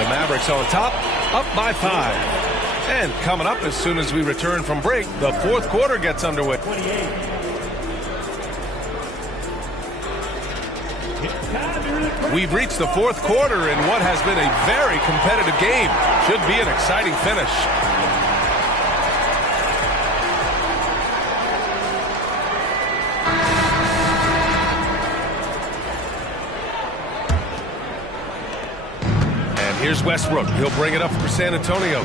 The Mavericks on top, up by 5. And coming up as soon as we return from break, the fourth quarter gets underway. We've reached the fourth quarter in what has been a very competitive game. Should be an exciting finish. And here's Westbrook. He'll bring it up for San Antonio.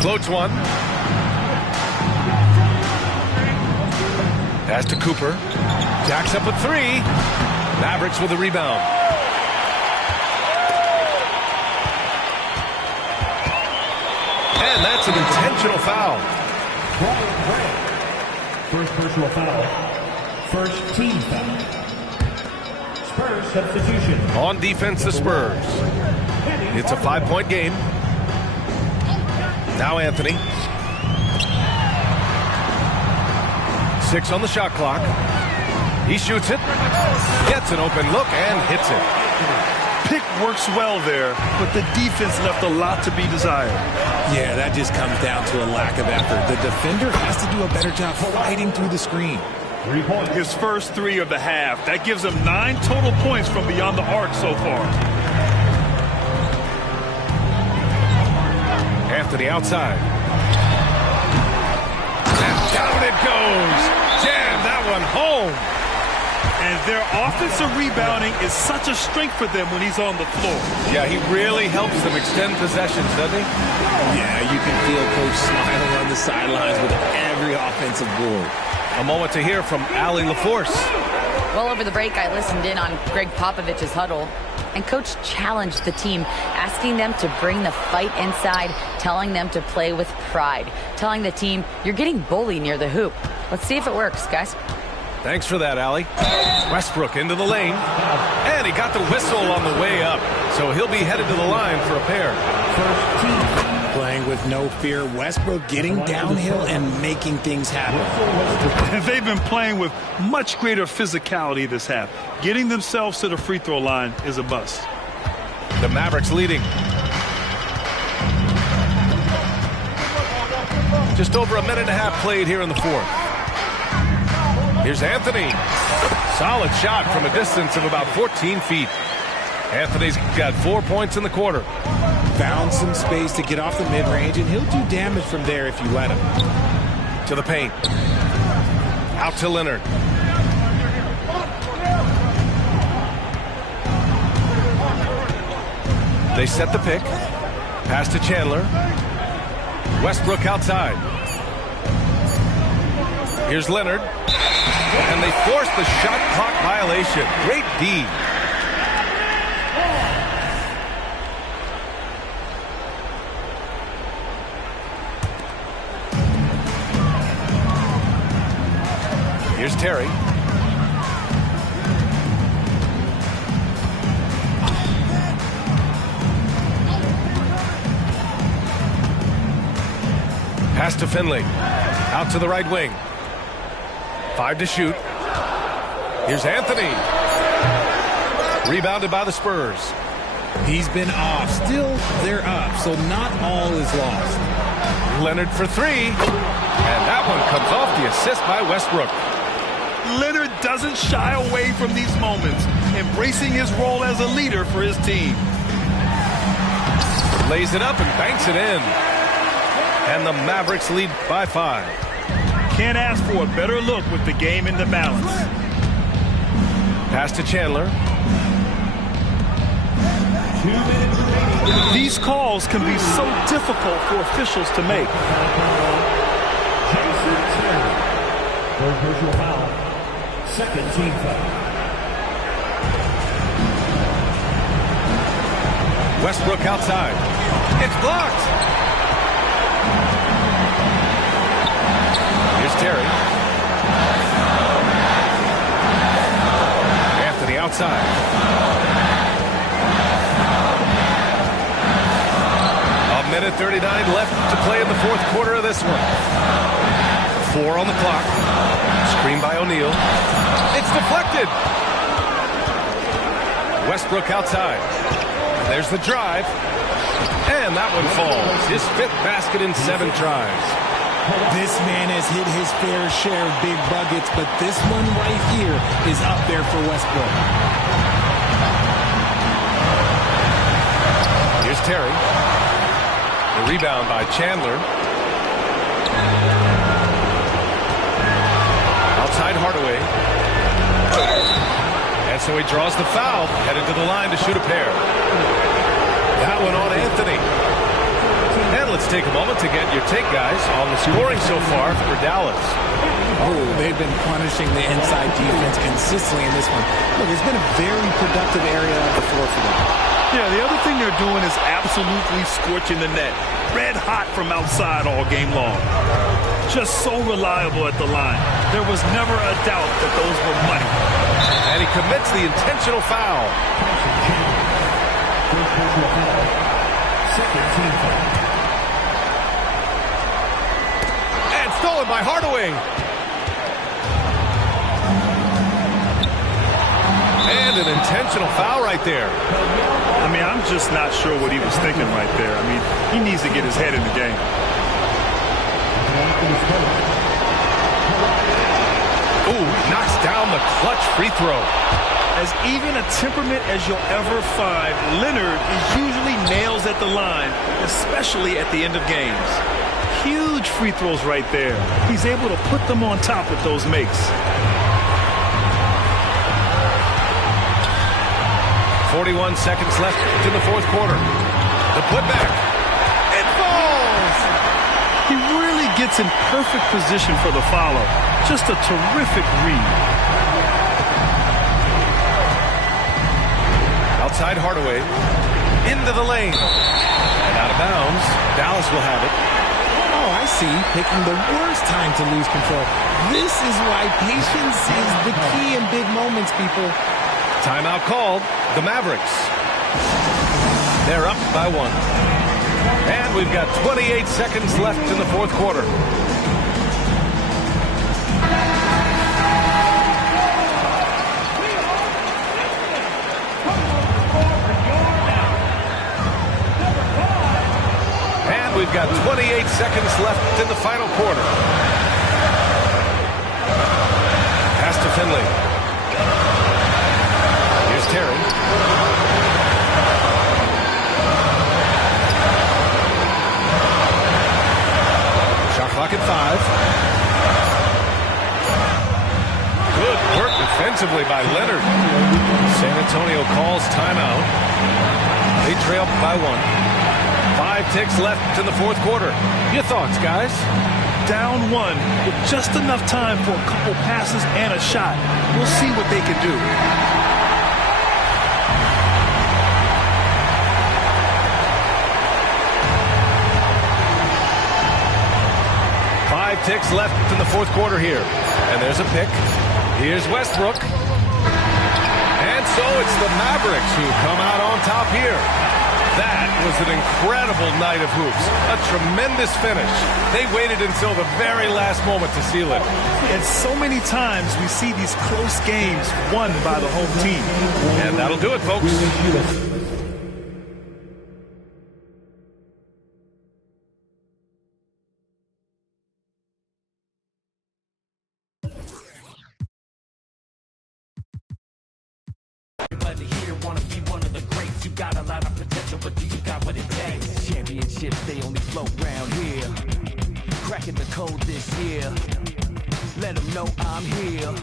Floats one. Pass to Cooper. Jacks up a 3. Mavericks with a rebound. And that's an intentional foul. First personal foul. First team foul. substitution. On defense, the Spurs. It's a 5-point game. Now Anthony. 6 on the shot clock. He shoots it, gets an open look, and hits it. Pick works well there, but the defense left a lot to be desired. Yeah, that just comes down to a lack of effort. The defender has to do a better job fighting through the screen. 3 points. His first 3 of the half. That gives him 9 total points from beyond the arc so far. Anthony outside. And down it goes. Jam that one home. And their offensive rebounding is such a strength for them when he's on the floor. Yeah, he really helps them extend possessions, doesn't he? Yeah, you can feel Coach smiling on the sidelines with every offensive board. A moment to hear from Allie LaForce. Well, over the break, I listened in on Greg Popovich's huddle, and Coach challenged the team, asking them to bring the fight inside, telling them to play with pride, telling the team, you're getting bullied near the hoop. Let's see if it works, guys. Thanks for that, Allie. Westbrook into the lane, and he got the whistle on the way up, so he'll be headed to the line for a pair. Playing with no fear, Westbrook getting downhill and making things happen. They've been playing with much greater physicality this half. Getting themselves to the free throw line is a must. The Mavericks leading. Just over a minute and a half played here in the fourth. Here's Anthony. Solid shot from a distance of about 14 feet. Anthony's got 4 points in the quarter. Found some space to get off the mid-range, and he'll do damage from there if you let him. To the paint. Out to Leonard. They set the pick. Pass to Chandler. Westbrook outside. Here's Leonard. And they force the shot clock violation. Great D. Here's Terry. Pass to Finley. Out to the right wing. 5 to shoot. Here's Anthony. Rebounded by the Spurs. He's been off. Still, they're up, so not all is lost. Leonard for 3. And that one comes off the assist by Westbrook. Leonard doesn't shy away from these moments, embracing his role as a leader for his team. Lays it up and banks it in. And the Mavericks lead by 5. Can't ask for a better look with the game in the balance. Pass to Chandler. 2 minutes remaining. These calls can be so difficult for officials to make. Jason Terry. Third personal foul. Second team foul. Westbrook outside. It's blocked. Here's Terry. Anthony outside. A minute 39 left to play in the fourth quarter of this one. 4 on the clock. Screen by O'Neal. It's deflected. Westbrook outside. There's the drive. And that one falls. His 5th basket in 7 tries. This man has hit his fair share of big buckets, but this one right here is up there for Westbrook. Here's Terry. The rebound by Chandler. Outside Hardaway. And so he draws the foul, headed to the line to shoot a pair. That one on Anthony. And let's take a moment to get your take, guys, on the scoring so far for Dallas. Oh, they've been punishing the inside defense consistently in this one. Look, it's been a very productive area of the floor for them. Yeah, the other thing they're they're doing is absolutely scorching the net. Red hot from outside all game long. Just so reliable at the line. There was never a doubt that those were money. And he commits the intentional foul. Second team foul. And stolen by Hardaway. And an intentional foul right there. I mean, I'm just not sure what he was thinking right there. I mean, he needs to get his head in the game. Ooh, knocks down the clutch free throw. As even a temperament as you'll ever find, Leonard is usually nails at the line, especially at the end of games. Huge free throws right there. He's able to put them on top with those makes. 41 seconds left in the fourth quarter. The putback. It falls! He really gets in perfect position for the follow. Just a terrific read. Outside Hardaway. Into the lane. And out of bounds. Dallas will have it. Oh, I see. Picking the worst time to lose control. This is why patience is the key in big moments, people. Timeout called. The Mavericks. They're up by 1. And we've got 28 seconds left in the fourth quarter. And we've got 28 seconds left in the final quarter. Pass to Finley. Here's Terry. Shot clock at 5. Good work defensively by Leonard. San Antonio calls timeout. They trail by 1. 5 ticks left in the fourth quarter. Your thoughts, guys? Down 1 with just enough time for a couple passes and a shot. We'll see what they can do. Ticks left in the fourth quarter here. And there's a pick. Here's Westbrook. And so it's the Mavericks who come out on top here. That was an incredible night of hoops. A tremendous finish. They waited until the very last moment to seal it. And so many times we see these close games won by the home team. And that'll do it, folks. They only float round here. Cracking the code this year. Let them know I'm here.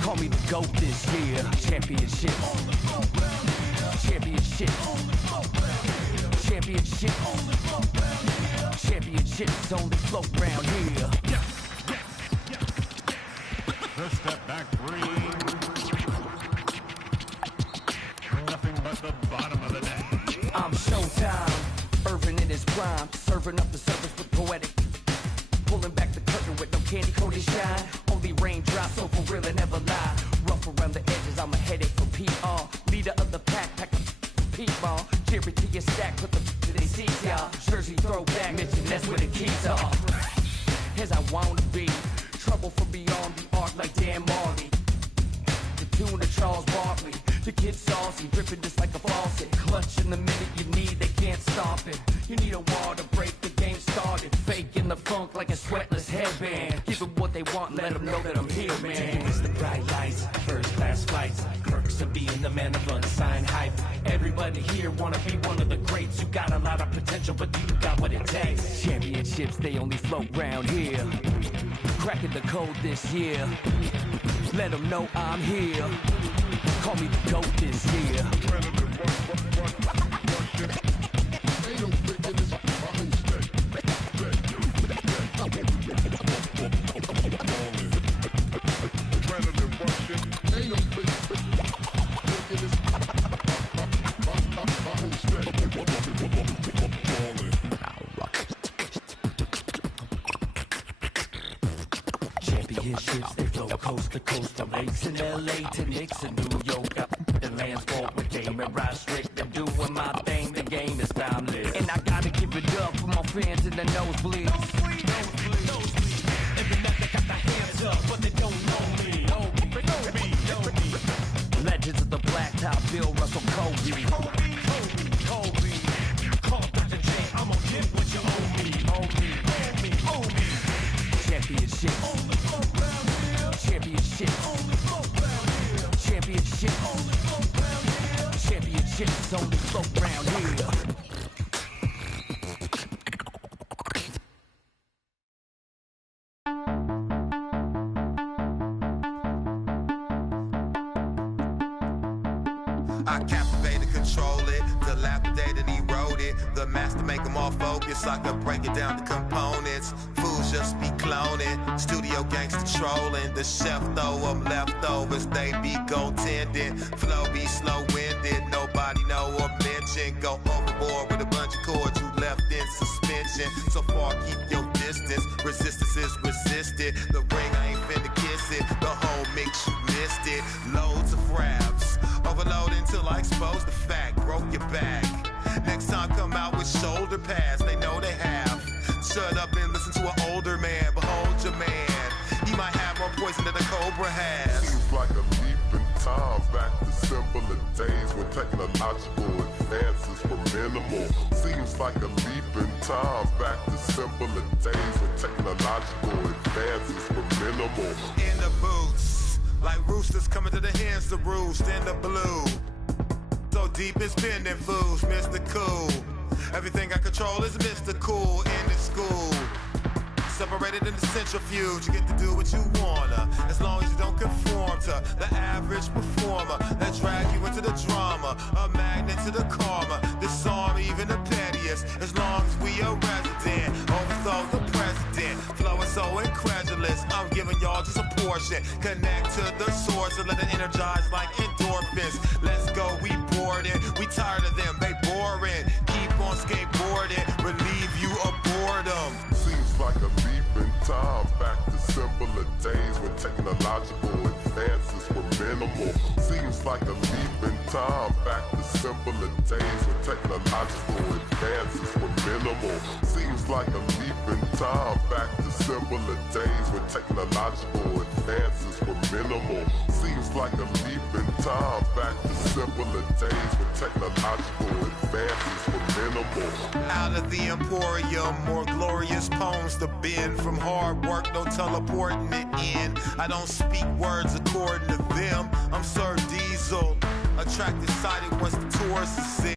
Call me the GOAT this year. Championship. Championship. Championship. Championships only float round here. The step back 3. Nothing but the bottom of the net. I'm Showtime. Irvin in his prime, serving up the service with poetic. Pulling back the curtain with no candy coated shine. Only raindrops, so for real and never lie. Rough around the edges, I'm a headache for PR. Leader of the pack, pack a P-ball. Cheer it to your stack, put the to they see y'all. Jersey throwback, mention that's where the keys are. As I wanna be, trouble from beyond the arc like Dan Marley. The tune of Charles Barkley. The kid saucy, dripping just like a faucet. Clutch in the minute you need, they can't stop it. You need a wall to break the game started. Faking the funk like a sweatless headband. Give them what they want, let them know that I'm here, man. It's the bright lights, first class flights. Perks of being the man of unsigned hype. Everybody here wanna be one of the greats. You got a lot of potential, but you got what it takes. Championships, they only float round here. Cracking the code this year. Let them know I'm here. Call me the GOAT this year. Ain't no coast to coast, from lakes in LA to Knicks in New York. The lands for the game and ride strict. I'm doing my thing, the game is timeless. And I gotta give it up for my fans in the nosebleeds. Every night they got their hands up, but they don't know me. Legends of the blacktop, Bill Russell, Kobe. Call Dr. J, I'm gonna get what you owe me. Championship. Championships only float round here. I captivated, control it, dilapidated, eroded. The master make them all focus, I can break it down to components. Fools just be cloning, studio gangsta trolling. The chef throw them leftovers, they be goaltending. Flow be slow-winded, nobody know or mention. Go overboard with a bunch of cords you left in suspension. So far, keep your distance, resistance is resisted. The ring, I ain't finna kiss it, the whole mix, you missed it. Loads of raps, overload until I expose the fact, broke your back. Next time come out with shoulder pads, they know they have. Shut up and listen to an older man, behold your man. He might have more poison than a cobra has. Seems like a leap in time back to simpler days when technological advances were minimal. Seems like a leap in time back to simpler days when technological advances were minimal. In the boots, like roosters coming to the hens to roost in the blue. So deep it's been in fools, Mr. Cool. Everything I control is Mr. Cool in the school. Separated in the centrifuge, you get to do what you wanna, as long as you don't conform to the average performer that drag you into the drama, a magnet to the karma, disarm even the pettiest, as long as we a resident, overthrow the president. Flow is so incredulous, I'm giving y'all just a portion. Connect to the source and let it energize like endorphins. Let's go, we boarding, we tired of them, they boring. Keep on skateboarding, relieve you of boredom. Seems like a leap in time back to simpler days when technological advances were minimal. Seems like a leap in time back to simpler days when technological advances were minimal. Seems like a leap in time back to simpler days when technological advances were minimal. Seems like a leap in time back to simpler days when technological advances were minimal. Out of the emporium, more glorious poems to bend. From hard work, no teleporting it in. I don't speak words according to them. I'm Sir Diesel, attracted sighted once the tourists is